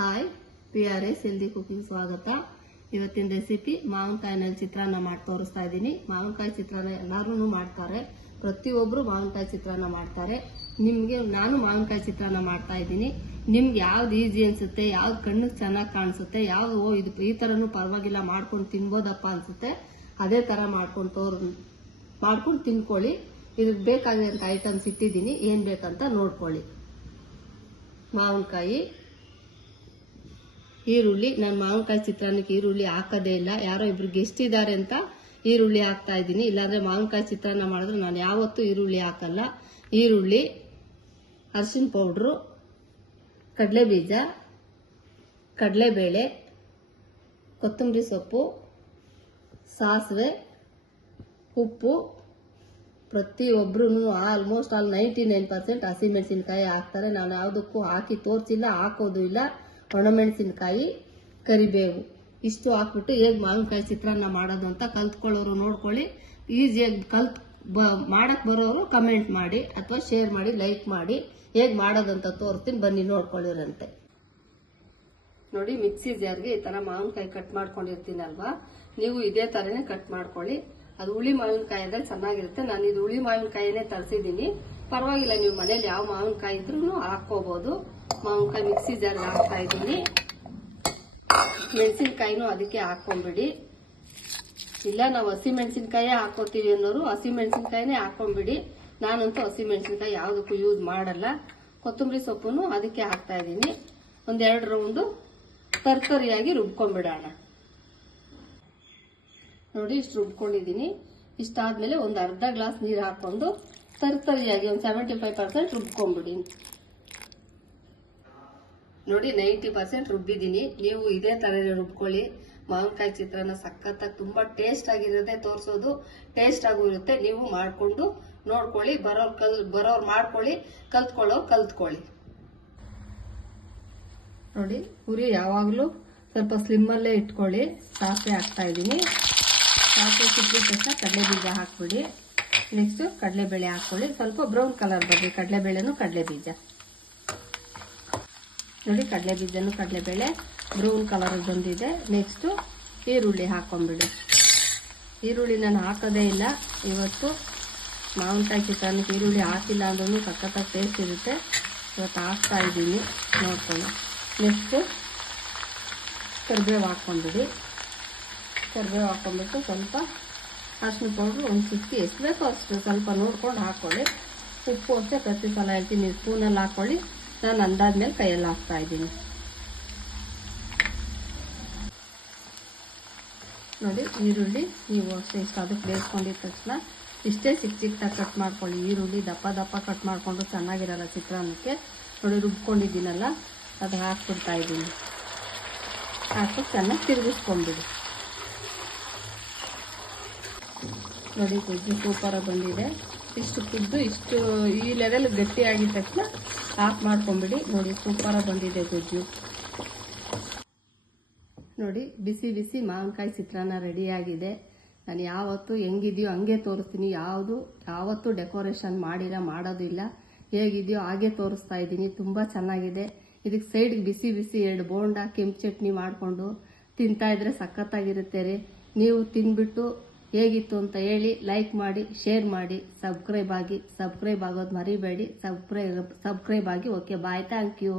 Hi, PRS healthy cooking ಸ್ವಾಗತ. ಇವತ್ತಿನ recipe ಮಾವಿನಕಾಯಿನಲ್ಲಿ ಚಿತ್ರಾನ್ನ ಮಾಡಿ ತೋರಿಸ್ತಾ ಇದ್ದೀನಿ. ಮಾವಿನಕಾಯಿ ಚಿತ್ರಾನ್ನ ಎಲ್ಲರೂ ಮಾಡ್ತಾರೆ, ಪ್ರತಿಯೊಬ್ಬರು ಮಾವಿನಕಾಯಿ ಚಿತ್ರಾನ್ನ ಮಾಡ್ತಾರೆ. ನಾನು ಮಾವಿನಕಾಯಿ ಚಿತ್ರಾನ್ನ ಮಾಡ್ತಾ ಇದ್ದೀನಿ. ನಿಮ್ಗೆ ಯಾವ್ದು ಈಸಿ ಅನ್ಸುತ್ತೆ, ಯಾವ್ದು ಕಣ್ಣಿಗೆ ಚೆನ್ನಾಗಿ ಕಾಣಿಸುತ್ತೆ, ಯಾವ್ದು ಇದು ಈ ಥರನೂ ಪರವಾಗಿಲ್ಲ ಮಾಡ್ಕೊಂಡು ತಿನ್ಬೋದಪ್ಪ ಅನ್ಸುತ್ತೆ, ಅದೇ ಥರ ಮಾಡ್ಕೊಂಡು ತಿನ್ಕೊಳ್ಳಿ. ಇದಕ್ಕೆ ಬೇಕಾಗಿರೋಂಥ ಐಟಮ್ಸ್ ಇಟ್ಟಿದ್ದೀನಿ, ಏನು ಬೇಕಂತ ನೋಡ್ಕೊಳ್ಳಿ. ಮಾವಿನಕಾಯಿ, ಈರುಳ್ಳಿ. ನಾನು ಮಾವಿನಕಾಯಿ ಚಿತ್ರಾನ್ನಕ್ಕೆ ಈರುಳ್ಳಿ ಹಾಕೋದೇ ಇಲ್ಲ, ಯಾರೋ ಇಬ್ರು ಗೆಸ್ಟ್ ಇದ್ದಾರೆ ಅಂತ ಈರುಳ್ಳಿ ಹಾಕ್ತಾ ಇದ್ದೀನಿ. ಇಲ್ಲಾಂದ್ರೆ ಮಾವಿನಕಾಯಿ ಚಿತ್ರಾನ್ನ ಮಾಡಿದ್ರೆ ನಾನು ಯಾವತ್ತೂ ಈರುಳ್ಳಿ ಹಾಕಲ್ಲ. ಈರುಳ್ಳಿ, ಅರಿಶಿನ ಪೌಡ್ರು, ಕಡಲೆಬೀಜ, ಕಡಲೆಬೇಳೆ, ಕೊತ್ತಂಬರಿ ಸೊಪ್ಪು, ಸಾಸಿವೆ, ಉಪ್ಪು. ಪ್ರತಿಯೊಬ್ಬರೂ ಆಲ್ಮೋಸ್ಟ್ 99% ಹಸಿಮೆಣಸಿನ್ಕಾಯಿ ಹಾಕ್ತಾರೆ. ನಾನು ಯಾವುದಕ್ಕೂ ಹಾಕಿ ತೋರಿಸಿಲ್ಲ, ಹಾಕೋದು ಇಲ್ಲ. ಒಣಮೆಣಸಿನ್ಕಾಯಿ, ಕರಿಬೇವು, ಇಷ್ಟು ಹಾಕ್ಬಿಟ್ಟು ಹೇಗೆ ಮಾವಿನಕಾಯಿ ಚಿತ್ರಾನ್ನ ಮಾಡೋದು ಅಂತ ಕಲ್ತ್ಕೊಳ್ಳೋರು ನೋಡ್ಕೊಳ್ಳಿ. ಈಸಿಯಾಗಿ ಮಾಡಕ್ ಬರೋರು ಕಮೆಂಟ್ ಮಾಡಿ ಅಥವಾ ಶೇರ್ ಮಾಡಿ, ಲೈಕ್ ಮಾಡಿ. ಹೇಗೆ ಮಾಡೋದಂತ ತೋರಿಸ್ತೀನಿ, ಬನ್ನಿ ನೋಡ್ಕೊಳ್ಳಿರಂತೆ. ನೋಡಿ, ಮಿಕ್ಸಿ ಜಾರ್ಗೆ ಈ ತರ ಮಾವಿನಕಾಯಿ ಕಟ್ ಮಾಡ್ಕೊಂಡಿರ್ತೀನಲ್ವಾ, ನೀವು ಇದೇ ತರನೇ ಕಟ್ ಮಾಡ್ಕೊಳ್ಳಿ. ಅದು ಹುಳಿ ಮಾವಿನಕಾಯಿ ಅಂದ್ರೆ ಚೆನ್ನಾಗಿರುತ್ತೆ. ನಾನು ಇದು ಹುಳಿ ಮಾವಿನಕಾಯಿನೇ ತರಿಸಿದ್ದೀನಿ, ಪರವಾಗಿಲ್ಲ. ನೀವು ಮನೇಲಿ ಯಾವ ಮಾವಿನಕಾಯಿ ಇದ್ರೂ ಹಾಕೋಬಹುದು. ಮಾವಿನಕಾಯಿ ಮಿಕ್ಸಿ ಜಾರ್ಗೆ ಹಾಕ್ತಾ ಇದ್ದೀನಿ. ಮೆಣಸಿನ್ಕಾಯಿನೂ ಅದಕ್ಕೆ ಹಾಕೊಂಡ್ಬಿಡಿ. ಇಲ್ಲ, ನಾವು ಹಸಿ ಮೆಣಸಿನ್ಕಾಯೇ ಹಾಕೋತೀವಿ ಅನ್ನೋರು ಹಸಿ ಮೆಣಸಿನ್ಕಾಯಿನೇ ಹಾಕೊಂಡ್ಬಿಡಿ. ನಾನಂತೂ ಹಸಿ ಮೆಣಸಿನ್ಕಾಯಿ ಯಾವುದಕ್ಕೂ ಯೂಸ್ ಮಾಡಲ್ಲ. ಕೊತ್ತಂಬರಿ ಸೊಪ್ಪನ್ನು ಅದಕ್ಕೆ ಹಾಕ್ತಾ ಇದ್ದೀನಿ. ಒಂದೆರಡು ರೌಂಡು ತರಕಾರಿಯಾಗಿ ರುಬ್ಕೊಂಡ್ಬಿಡೋಣ. ನೋಡಿ, ಇಷ್ಟು ರುಬ್ಕೊಂಡಿದ್ದೀನಿ. ಇಷ್ಟಾದ್ಮೇಲೆ ಒಂದು ಅರ್ಧ ಗ್ಲಾಸ್ ನೀರು ಹಾಕೊಂಡು ತರಕಾರಿಯಾಗಿ ಒಂದು 75% ರುಬ್ಕೊಂಡ್ಬಿಡಿ. ನೋಡಿ, 90% ರುಬ್ಬಿದ್ದೀನಿ. ನೀವು ಇದೇ ತರ ರುಬ್ಕೊಳ್ಳಿ. ಮಾವಿನಕಾಯಿ ಚಿತ್ರಾನ್ನ ಸಖತ್ತಾಗಿ ತುಂಬಾ ಟೇಸ್ಟ್ ಆಗಿರೋದೇ ತೋರಿಸೋದು, ಟೇಸ್ಟ್ ಆಗೂ ಇರುತ್ತೆ. ನೀವು ಮಾಡ್ಕೊಂಡು ನೋಡ್ಕೊಳ್ಳಿ. ಬರೋರು ಮಾಡ್ಕೊಳ್ಳಿ, ಕಲ್ತ್ಕೊಳ್ಳಿ. ನೋಡಿ, ಉರಿ ಯಾವಾಗಲೂ ಸ್ವಲ್ಪ ಸ್ಲಿಮ್ಮಲ್ಲೇ ಇಟ್ಕೊಳ್ಳಿ. ಸಾಸಿವೆ ಹಾಕ್ತಾ ಇದ್ದೀನಿ. ಸಾಸಿವೆ ಸಿಕ್ಕಿದ ತಕ್ಷಣ ಕಡಲೆಬೀಜ ಹಾಕ್ಬಿಡಿ. ನೆಕ್ಸ್ಟ್ ಕಡಲೆಬೇಳೆ ಹಾಕೊಳ್ಳಿ. ಸ್ವಲ್ಪ ಬ್ರೌನ್ ಕಲರ್ ಬರಲಿ ಕಡಲೆಬೇಳೆನೂ ಕಡಲೆಬೀಜ. ನೋಡಿ, ಕಡಲೆಬೀಜನೂ ಕಡಲೆಬೇಳೆ ಬ್ರೌನ್ ಕಲರ್ ಬಂದಿದೆ. ನೆಕ್ಸ್ಟ್ ಈರುಳ್ಳಿ ಹಾಕೊಂಡ್ಬಿಡಿ. ಈರುಳ್ಳಿ ನಾನು ಹಾಕೋದೇ ಇಲ್ಲ ಇವತ್ತು. ಮಾವಿನಕಾಯಿ ಚಿತ್ರಾನ್ನಕ್ಕೆ ಈರುಳ್ಳಿ ಹಾಕಿಲ್ಲ ಅಂದ್ರೂ ಸಖತ್ತಾಗಿ ಟೇಸ್ಟ್ ಇರುತ್ತೆ. ಇವತ್ತು ಹಾಕ್ತಾ ಇದ್ದೀನಿ, ನೋಡ್ಕೊಂಡು. ನೆಕ್ಸ್ಟ್ ಕರಿಬೇವು ಹಾಕೊಂಡ್ಬಿಡಿ. ಕರಿಬೇವು ಹಾಕೊಂಡ್ಬಿಟ್ಟು ಸ್ವಲ್ಪ ಅರಿಶಿನ ಪೌಡ್ರು ಒಂದು ಚಿಕ್ಕಿ, ಎಷ್ಟು ಬೇಕೋ ಅಷ್ಟು ಸ್ವಲ್ಪ ನೋಡ್ಕೊಂಡು ಹಾಕೊಳ್ಳಿ. ಉಪ್ಪು ಅಷ್ಟೇ ಪ್ರತಿ ಸಲ ಹೇಳ್ತೀನಿ, ನೀವು ಸ್ಪೂನಲ್ಲಿ ಹಾಕೊಳ್ಳಿ. ನಾನು ಅಂದಾದ್ಮೇಲೆ ಕೈಯಲ್ಲಿ ಹಾಕ್ತಾ ಇದ್ದೀನಿ. ನೋಡಿ, ಈರುಳ್ಳಿ ನೀವು ಅಷ್ಟೇ ಇಷ್ಟ ಅದಕ್ಕೆ ಬೇಯಿಸ್ಕೊಂಡಿದ ತಕ್ಷಣ ಇಷ್ಟೇ ಚಿಕ್ಕದಾಗಿ ಕಟ್ ಮಾಡ್ಕೊಳ್ಳಿ. ಈರುಳ್ಳಿ ದಪ್ಪ ಕಟ್ ಮಾಡಿಕೊಂಡು ಚೆನ್ನಾಗಿರಲ್ಲ ಚಿತ್ರಾನ್ನಕ್ಕೆ. ನೋಡಿ, ರುಬ್ಕೊಂಡಿದ್ದೀನಲ್ಲ, ಅದು ಹಾಕ್ಬಿಡ್ತಾ ಇದ್ದೀನಿ. ಹಾಕಿ ಚೆನ್ನಾಗಿ ತಿರುಗಿಸ್ಕೊಂಡ್ಬಿಡಿ. ನೋಡಿ, ಗೊಜ್ಜು ಸೂಪರಾಗಿ ಬಂದಿದೆ. ಇಷ್ಟು ಕುದ್ದು ಈ ಲೆವೆಲ್ ಗಟ್ಟಿ ಆಗಿದ ತಕ್ಷಣ ಆಫ್ ಮಾಡ್ಕೊಂಡ್ಬಿಡಿ. ನೋಡಿ, ಸೂಪರಾಗಿ ಬಂದಿದೆ ಗೊಜ್ಜು. ನೋಡಿ, ಬಿಸಿ ಬಿಸಿ ಮಾವಿನಕಾಯಿ ಚಿತ್ರಾನ್ನ ರೆಡಿಯಾಗಿದೆ. ನಾನು ಯಾವತ್ತೂ ಹೆಂಗಿದೆಯೋ ಹಂಗೆ ತೋರಿಸ್ತೀನಿ. ಯಾವತ್ತೂ ಡೆಕೋರೇಷನ್ ಮಾಡೋದಿಲ್ಲ. ಹೇಗಿದೆಯೋ ಹಾಗೆ ತೋರಿಸ್ತಾ ಇದ್ದೀನಿ. ತುಂಬ ಚೆನ್ನಾಗಿದೆ. ಇದಕ್ಕೆ ಸೈಡ್ಗೆ ಬಿಸಿ ಬಿಸಿ 2 ಬೋಂಡ ಕೆಂಪು ಚಟ್ನಿ ಮಾಡಿಕೊಂಡು ತಿಂತಾ ಇದ್ರೆ ಸಖತ್ತಾಗಿರುತ್ತೆ ರೀ. ನೀವು ತಿನ್ಬಿಟ್ಟು ಹೇಗಿತ್ತು ಅಂತ ಹೇಳಿ, ಲೈಕ್ ಮಾಡಿ, ಶೇರ್ ಮಾಡಿ, ಸಬ್ಸ್ಕ್ರೈಬ್ ಆಗೋದು ಮರಿಬೇಡಿ. ಸಬ್ಸ್ಕ್ರೈಬ್ ಆಗಿ. Okay, bye, thank you.